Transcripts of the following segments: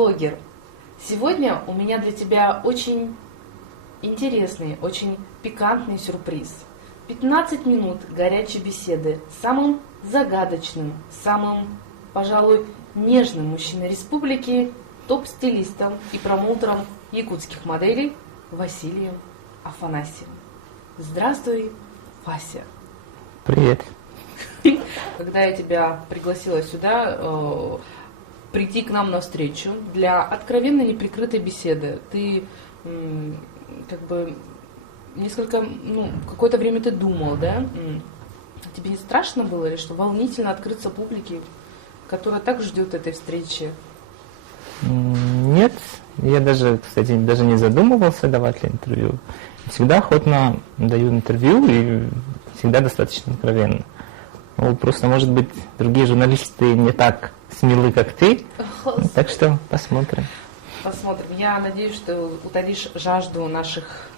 блогер. Сегодня у меня для тебя очень интересный, очень пикантный сюрприз. 15 минут горячей беседы с самым загадочным, самым, пожалуй, нежным мужчиной республики, топ-стилистом и промоутером якутских моделей Василием Афанасьевым. Здравствуй, Вася. Привет. Когда я тебя пригласила сюда, прийти к нам на встречу для откровенно неприкрытой беседы, ты как бы какое-то время ты думал, да? Тебе не страшно было или что? Волнительно открыться публике, которая так ждет этой встречи? Нет, я даже, кстати, не задумывался, давать ли интервью. Всегда охотно даю интервью и всегда достаточно откровенно. Ну, просто, может быть, другие журналисты не так смелы, как ты. Так что посмотрим. Посмотрим. Я надеюсь, что утолишь жажду наших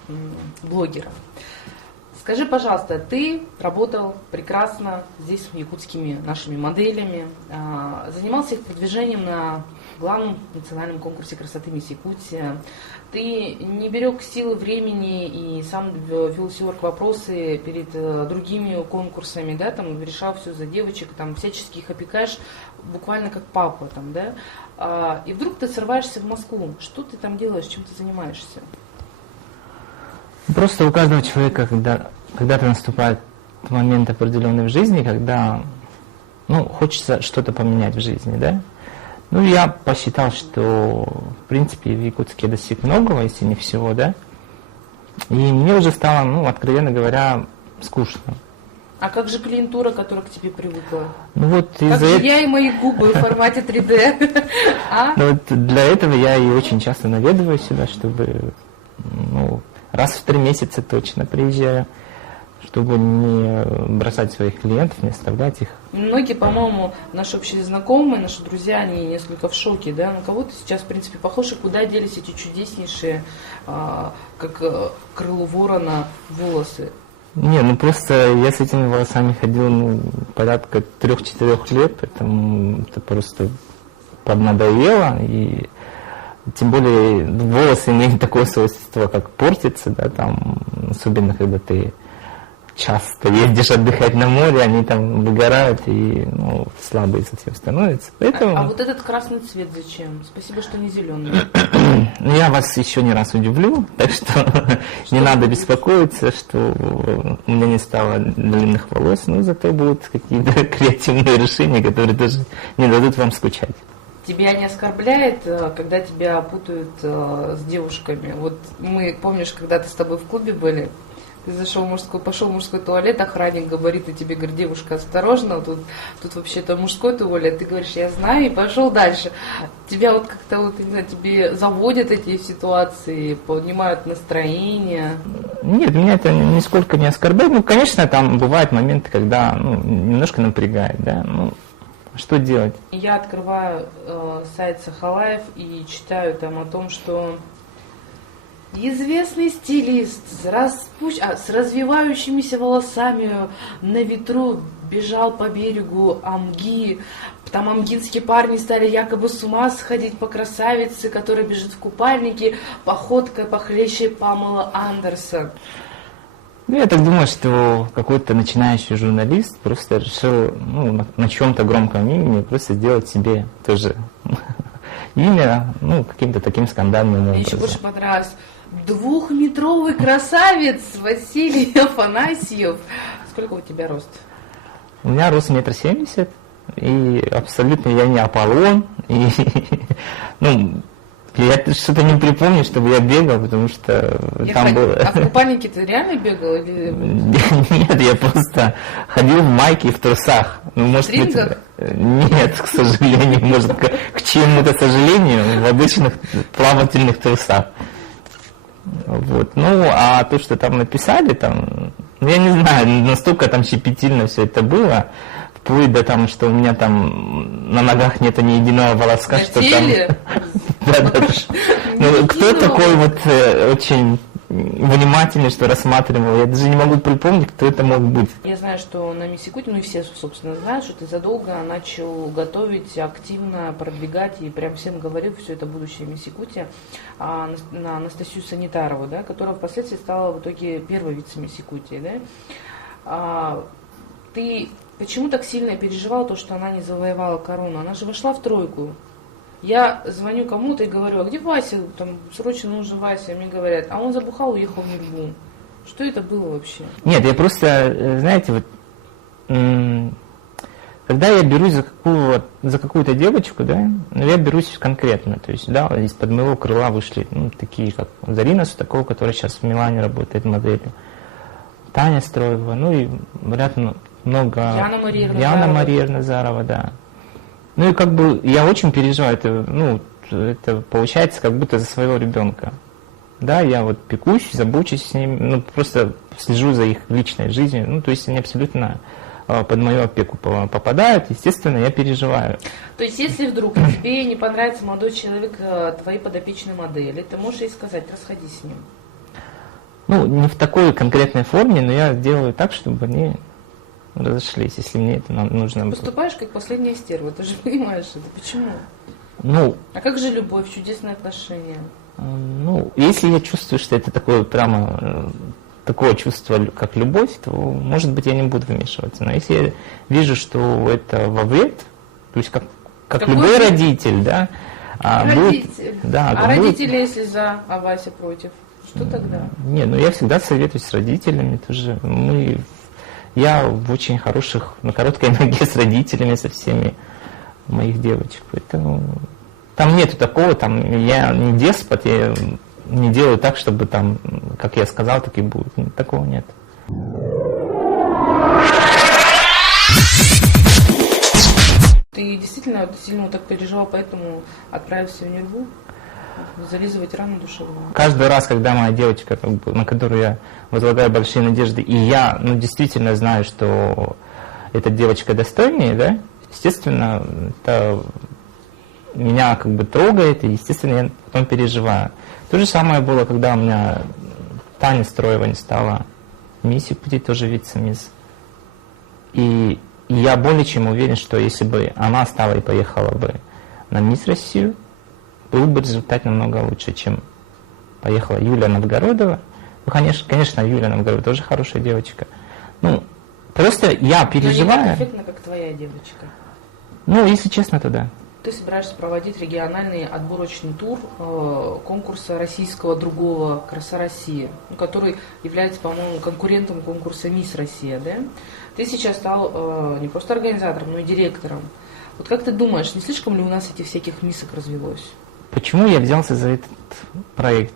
блогеров. Скажи, пожалуйста, ты работал прекрасно здесь с якутскими нашими моделями, занимался их продвижением на главном национальном конкурсе красоты «Мисс Якутия». Ты не берег силы времени и сам вел вопросы перед другими конкурсами, да, там решал все за девочек, там всячески их опекаешь, буквально как папа, там, да. И вдруг ты срываешься в Москву. Что ты там делаешь, чем ты занимаешься? Просто у каждого человека, когда-то наступает момент определенный в жизни, когда хочется что-то поменять в жизни, да. Я посчитал, что, в принципе, в Якутске я достиг многого, если не всего, да. И мне уже стало, откровенно говоря, скучно. А как же клиентура, которая к тебе привыкла? Как же я и мои губы в формате 3D? Для этого я и очень часто наведываю сюда, чтобы, раз в 3 месяца точно приезжаю, чтобы не бросать своих клиентов, не оставлять их. Многие, по-моему, наши общие знакомые, наши друзья, они несколько в шоке, да? На кого ты сейчас, в принципе, похож, и куда делись эти чудеснейшие, как крыло ворона, волосы? Просто я с этими волосами ходил, порядка 3-4 лет, это просто поднадоело, и тем более волосы имеют такое свойство, как портиться, да, там, особенно когда ты часто ездишь отдыхать на море, они там выгорают и слабые совсем становятся. Поэтому... А вот этот красный цвет зачем? Спасибо, что не зеленый. Я вас еще не раз удивлю, так что не надо беспокоиться, что у меня не стало длинных волос, но зато будут какие-то креативные решения, которые тоже не дадут вам скучать. Тебя не оскорбляет, когда тебя путают с девушками? Вот мы, помнишь, когда ты с тобой в клубе были, ты пошел в мужской туалет, охранник говорит, и тебе говорит, девушка, осторожно, тут вообще-то мужской туалет, ты говоришь, я знаю, и пошел дальше. Тебя как-то тебе заводят эти ситуации, поднимают настроение? Нет, меня это нисколько не оскорбляет. Конечно, там бывают моменты, когда немножко напрягает, да, что делать? Я открываю сайт Сахалаев и читаю там о том, что известный стилист с развивающимися волосами на ветру бежал по берегу Амги. Там амгинские парни стали якобы с ума сходить по красавице, которая бежит в купальнике, походкой похлеще Памела Андерсон. Я так думаю, что какой-то начинающий журналист просто решил на чем-то громком имени просто сделать себе тоже имя, каким-то таким скандальным образом. Мне еще больше понравилось. 2-метровый красавец Василий Афанасьев. Сколько у тебя рост? У меня рост 1,70 м, и абсолютно я не Аполлон. И, я что-то не припомню, чтобы я бегал, потому что там было... А в купальнике ты реально бегал? Или... Нет, я просто ходил в майке и в трусах. В стрингах? Нет, к сожалению, может, к чему-то сожалению, в обычных плавательных трусах. А то, что там написали, я не знаю, настолько там щепетильно все это было, вплоть до того, что у меня там на ногах нет ни единого волоска, на что теле? там... Кто такой очень внимательный, что рассматривал. Я даже не могу припомнить, кто это мог быть. Я знаю, что на Мисс Якутию, ну и все, собственно, знают, что ты задолго начал готовить, активно продвигать и прям всем говорил, все это будущее Мисс Якутия, на Анастасию Санитарову, да, которая впоследствии стала в итоге первой вице-мисс Якутии, да. Ты почему так сильно переживал то, что она не завоевала корону? Она же вошла в тройку. Я звоню кому-то и говорю, а где Вася? Там срочно нужен Вася. Мне говорят, а он забухал, уехал в Нюрбу. Что это было вообще? Нет, я просто, знаете, вот, когда я берусь за какую-то девочку, да, я берусь конкретно. То есть, да, из-под моего крыла вышли такие, как Зарина Судакова, которая сейчас в Милане работает моделью, Таня Строева, ну и ряд много... Яна Мария Назарова, да. Ну и как бы я очень переживаю, это получается как будто за своего ребенка. Да, я вот пекусь, забочусь с ним, просто слежу за их личной жизнью, то есть они абсолютно под мою опеку попадают, естественно, я переживаю. То есть если вдруг тебе не понравится молодой человек твоей подопечной модели, ты можешь ей сказать, расходись с ним? Ну, не в такой конкретной форме, но я делаю так, чтобы они разошлись, если мне это нужно. Ты поступаешь как последняя стерва, ты же понимаешь это. Почему? Ну, а как же любовь, чудесные отношения? Ну, если я чувствую, что это такое прямо такое чувство, как любовь, то, может быть, я не буду вмешиваться. Но если я вижу, что это во вред, то есть как любой родитель, да. Родитель. А родители, если за, а Вася против, что тогда? Не, я всегда советуюсь с родителями тоже. Я в очень хороших, на короткой ноге с родителями, со всеми моих девочек. Поэтому там нету такого, я не деспот, я не делаю так, чтобы как я сказал, так и будет. Такого нет. Ты действительно сильно так переживал, поэтому отправился в Нюрбу? Зализывать рану душевную. Каждый раз, когда моя девочка, на которую я возлагаю большие надежды, и я действительно знаю, что эта девочка достойнее, да, естественно, это меня трогает, и, естественно, я потом переживаю. То же самое было, когда у меня Таня Строева не стала мисс Якутии, тоже вице-мисс. И я более чем уверен, что если бы она стала и поехала бы на мисс Россию, был бы результат намного лучше, чем поехала Юлия Новгородова. Ну, конечно, Юлия Новгородова тоже хорошая девочка. Просто я переживаю. Но не так эффектно, как твоя девочка. Если честно, то да. Ты собираешься проводить региональный отборочный тур конкурса российского другого «Краса России», который является, по-моему, конкурентом конкурса «Мисс Россия», да? Ты сейчас стал не просто организатором, но и директором. Вот как ты думаешь, не слишком ли у нас этих всяких миссок развелось? Почему я взялся за этот проект?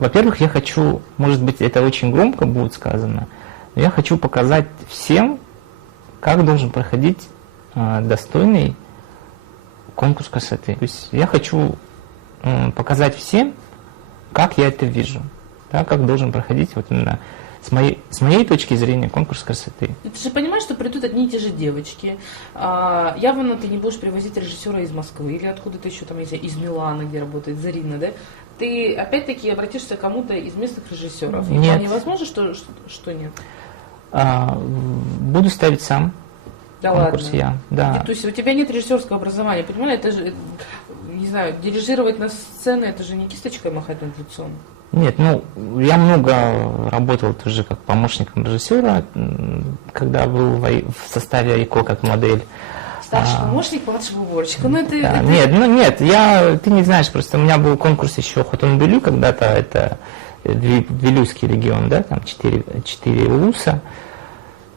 Во-первых, я хочу, может быть, это очень громко будет сказано, но я хочу показать всем, как должен проходить достойный конкурс красоты. То есть я хочу показать всем, как я это вижу, да, как должен проходить именно с моей точки зрения конкурс красоты. Ты же понимаешь, что придут одни и те же девочки. Явно ты не будешь привозить режиссера из Москвы или откуда-то еще из Милана, где работает Зарина, да? Ты опять-таки обратишься к кому-то из местных режиссеров. Нет. Невозможно, что нет? Буду ставить сам. Да конкурс ладно. Я. Да. То есть у тебя нет режиссерского образования, понимаешь? Это же, не знаю, дирижировать на сцене, это же не кисточкой махать над лицом. Нет, я много работал тоже как помощником режиссера, когда был в составе АИКО как модель. Старший помощник младшего уборщика. Да. Нет, ты не знаешь, просто у меня был конкурс еще Хотон-Белю, когда-то это Вилюйский регион, да, там 4 улуса.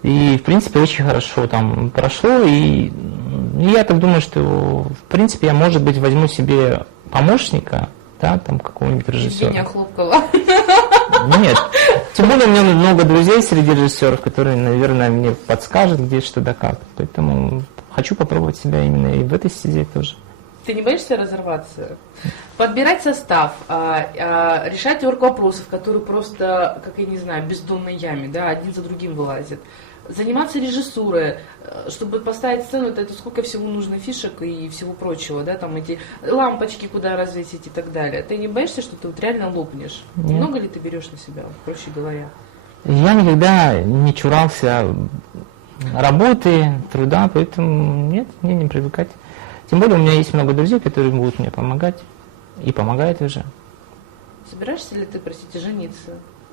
И, в принципе, очень хорошо там прошло, и я так думаю, что, в принципе, я, может быть, возьму себе помощника, да, там какого-нибудь режиссера. Евгения Хлопкова. Нет, тем более у меня много друзей среди режиссеров, которые, наверное, мне подскажут, где что да как. Поэтому хочу попробовать себя именно и в этой стезе тоже. Ты не боишься разорваться? Подбирать состав, решать орг вопросов, которые просто, как я не знаю, в бездонной яме, да, один за другим вылазят. заниматься режиссурой, чтобы поставить сцену, это сколько всего нужно фишек и всего прочего, да, там эти лампочки куда развесить и так далее. Ты не боишься, что ты вот реально лопнешь? Нет. Много ли ты берешь на себя, проще говоря? Я никогда не чурался работы, труда, поэтому нет, мне не привыкать. Тем более у меня есть много друзей, которые будут мне помогать и помогают уже. Собираешься ли ты, простите, жениться,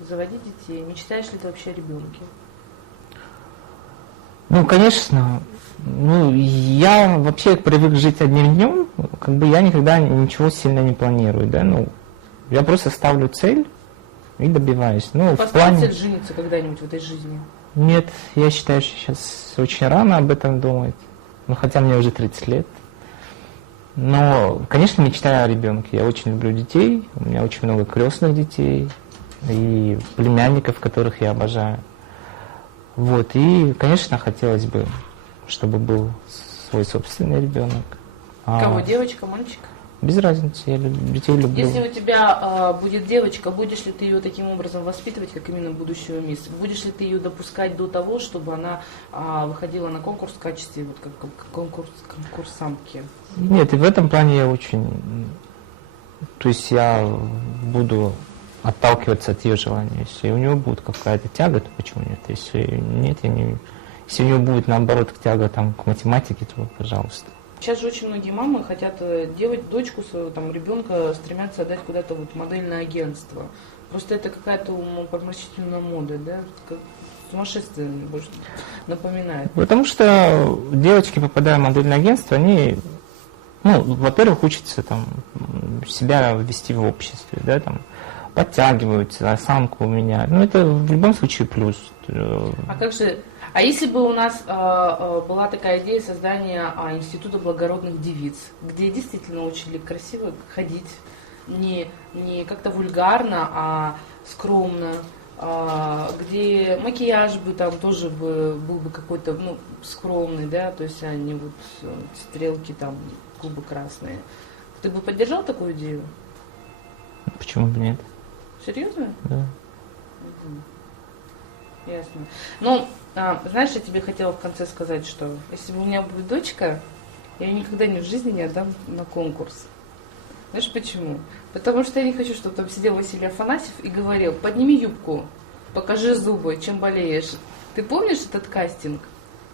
заводить детей? Мечтаешь ли ты вообще о ребенке? Ну, конечно. Ну, я вообще привык жить одним днем, как бы я никогда ничего сильно не планирую, да, ну, я просто ставлю цель и добиваюсь. Ну, в плане... цель жениться когда-нибудь в этой жизни? Нет, я считаю, что сейчас очень рано об этом думать, ну, хотя мне уже 30 лет. Но, конечно, мечтаю о ребенке. Я очень люблю детей, у меня очень много крестных детей и племянников, которых я обожаю. Вот, и, конечно, хотелось бы, чтобы был свой собственный ребенок. Кого, девочка, мальчик? Без разницы, я детей люблю. Если у тебя будет девочка, будешь ли ты ее таким образом воспитывать, как именно будущую мисс? Будешь ли ты ее допускать до того, чтобы она выходила на конкурс в качестве вот, как конкурсантки? Нет, и в этом плане я очень... То есть я буду отталкиваться от ее желания. Если у нее будет какая-то тяга, то почему нет? Если нет, я не... Если у нее будет, наоборот, тяга там, к математике, то пожалуйста. Сейчас же очень многие мамы хотят делать дочку свою, там, ребенка, стремятся отдать куда-то вот в модельное агентство. Просто это какая-то умопомрачительная мода, да? Как сумасшествие больше напоминает. Потому что девочки, попадая в модельное агентство, они, ну, во-первых, учатся там себя вести в обществе, да, там, подтягиваются, осанку меняют. Ну, это в любом случае плюс. А как же... А если бы у нас была такая идея создания Института благородных девиц, где действительно учили красиво ходить, не как-то вульгарно, а скромно, где макияж бы там тоже был бы какой-то, ну, скромный, да, то есть они вот стрелки там, губы красные. Ты бы поддержал такую идею? Почему бы нет? Серьезно? Да. Ясно. Ну, знаешь, я тебе хотела в конце сказать, что если бы у меня будет дочка, я ее никогда в жизни не отдам на конкурс. Знаешь почему? Потому что я не хочу, чтобы там сидел Василий Афанасьев и говорил: подними юбку, покажи зубы, чем болеешь. Ты помнишь этот кастинг?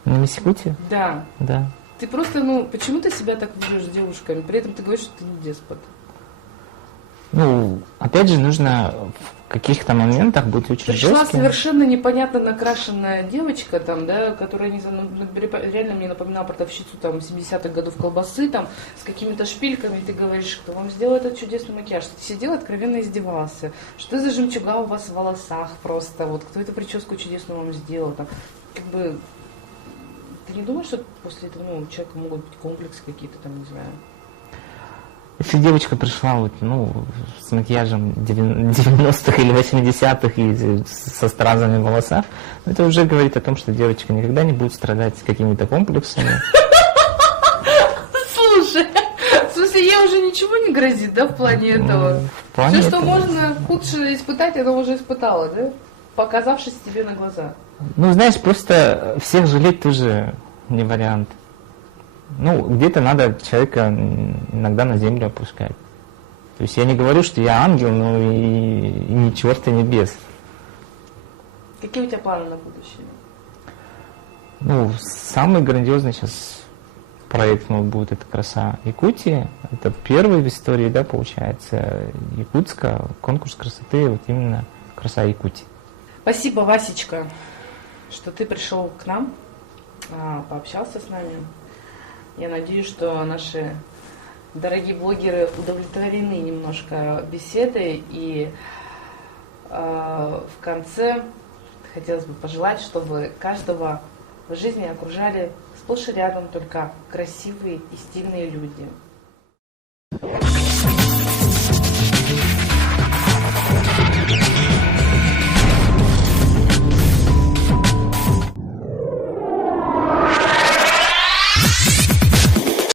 На Мисс Якутия? Да. Да. Ты просто, ну, почему ты себя так ведешь с девушками? При этом ты говоришь, что ты не деспот. Ну, опять же, нужно в каких-то моментах быть очень Пришла жестким. совершенно непонятно накрашенная девочка, там, да, которая реально мне напоминала продавщицу там 70-х годов колбасы, там, с какими-то шпильками, и ты говоришь, кто вам сделал этот чудесный макияж, что ты сидел, откровенно издевался, что за жемчуга у вас в волосах просто, вот, кто эту прическу чудесную вам сделал, там, как бы, ты не думаешь, что после этого, ну, у человека могут быть комплексы какие-то, там, не знаю? Если девочка пришла вот, ну, с макияжем 90-х или 80-х и со стразами в волосах, это уже говорит о том, что девочка никогда не будет страдать какими-то комплексами. Слушай, в смысле, ей уже ничего не грозит, да, в плане этого? Все, что можно худшее испытать, она уже испытала, да? Показавшись тебе на глаза. Ну, знаешь, просто всех жалеть тоже не вариант. Ну, где-то надо человека иногда на землю опускать. То есть я не говорю, что я ангел, но и не черт, и небес. Какие у тебя планы на будущее? Ну, самый грандиозный сейчас проект мой будет, это «Краса Якутии». Это первый в истории, да, получается, Якутска, конкурс красоты, вот именно «Краса Якутии». Спасибо, Васечка, что ты пришел к нам, пообщался с нами. Я надеюсь, что наши дорогие блогеры удовлетворены немножко беседой. И в конце хотелось бы пожелать, чтобы каждого в жизни окружали сплошь и рядом только красивые и стильные люди.